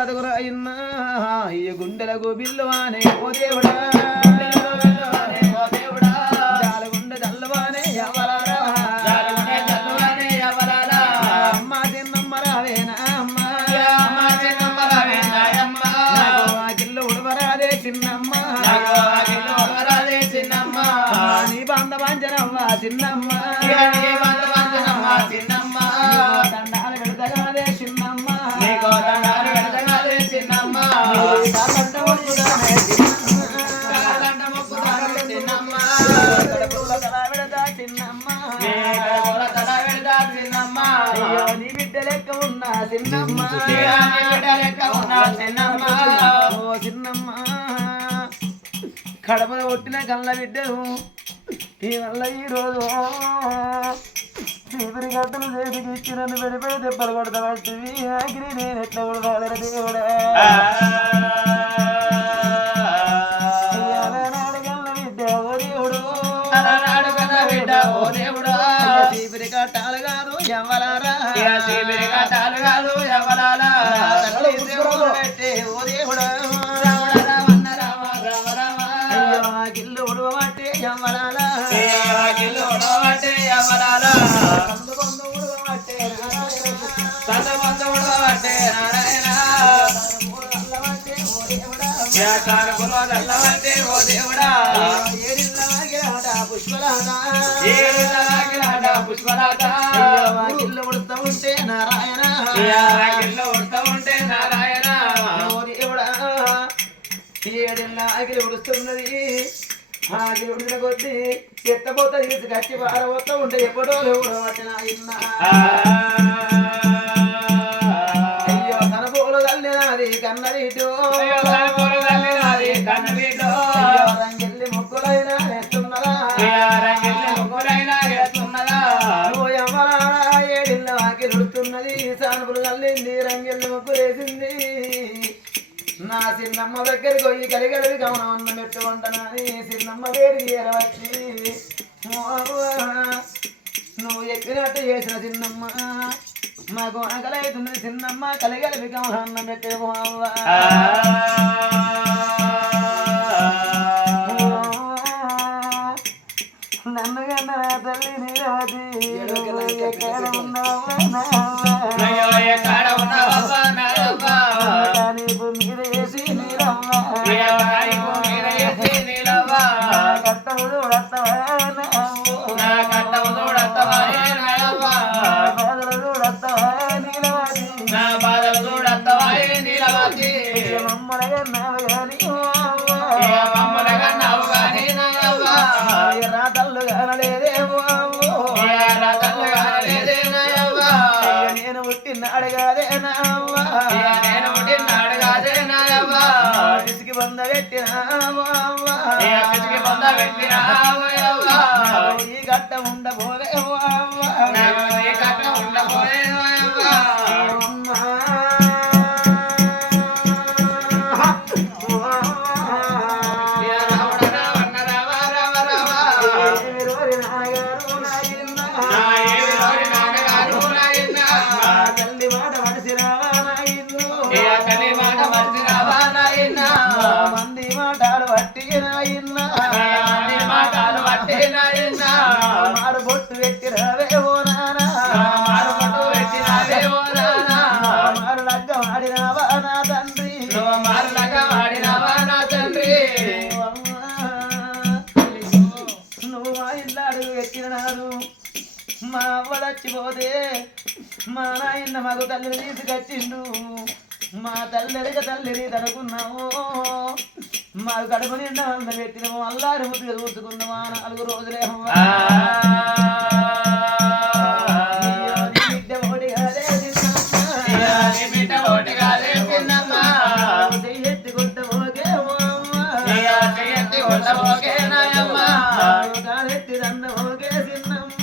బతుకురాయిన్నా ఈ గుండెలకు బిల్లువానే ఓ దేవుడా జాలగుండె చల్లవానే ఎవరారా అమ్మ చిన్నమ్మ రావేనా అమ్మ గిల్లు ఉడవరాదే చిన్నమ్మ నీ బంధవంచనమ్మ చిన్నమ్మ దండాలు పెడతగాదే చిన్నమ్మ నీ బిడ్డ లెక్క ఉన్నా చిన్నమ్మ ఓ చిన్నమ్మ కడపలో కొట్టిన కళ్ళ బిడ్డను ఈ వల్ల ఈరోజు చీపురి గట్టలు చేతికి ఇచ్చి నన్ను పెడిపోయి దెబ్బలు కొడతాబట్టి ఆగిరి నేను ఎట్లా కొడతాడు దేవుడా చీపిరి కట్టాలు కాదు ఎవలారా పెట్టే ఓ దేవుడా గిల్లు ఉడవబట్టే ఎవలాలా పుష్పరాత గిల్లు ఉడుతూ ఉంటే నారాయణ ఏడెల్లా ఆగిలి ఉడుస్తున్నది ఆగిలి ఉడిన కొద్దీ ఎత్తపోతా తీసి కట్టి పారబోతా ఉంటే ఎప్పుడో పట్టిన అయ్యో తన పూలు తల్లినది కన్నరీటో రంగెల్లి ముగ్గులైనా ఎత్తున్నదా ఏడిల్ల ఆగిలి ఉడుతున్నది సానుపులు తల్లింది రంగెల్లి ముగ్గులేసింది నా చిన్నమ్మ దగ్గరికి పోయి కలిగలివి గమనం అన్న మెట్టు వంటనని చిన్నమ్మ వేడికి ఎరవచ్చి నువ్వు ఎక్కినట్టు చేసిన చిన్నమ్మ మాకు ఆకలైతున్నది చిన్నమ్మ కలిగలివి గమనం అన్న మెట్టు నన్ను కన్నా తల్లి నీరవతి ఎక్కడ ఉన్నావా రాతల్లు కానలేదేమో నేను పుట్టినాడు కాదే పిసికి బంద పెట్టినా ఈ గట్ట ఉండబోదే మంది మాటలు పట్టి మారు బొట్టు పెట్టి రావే ఓ నానా మారు లగ్గ వాడినావా నా తండ్రి నువ్వు మా ఇల్లు అడుగు ఎక్కిన నాడు మా అవ్వడచ్చిపోతే మా నాయన్న మాకు తల్లిని తీసుకొచ్చిండు మా తల్లిగా తల్లిని తనుకున్నాము మా కడుపు నిండా వంద పెట్టినాము అల్లారి ముద్దుగా చూసుకున్నామా 4 రోజులే బిడ్డ ఓటి కాదే ఎత్తి కొట్ట ఓకే నాయమ్మ కాలెత్తి దన్న ఓకే చిన్నమ్మ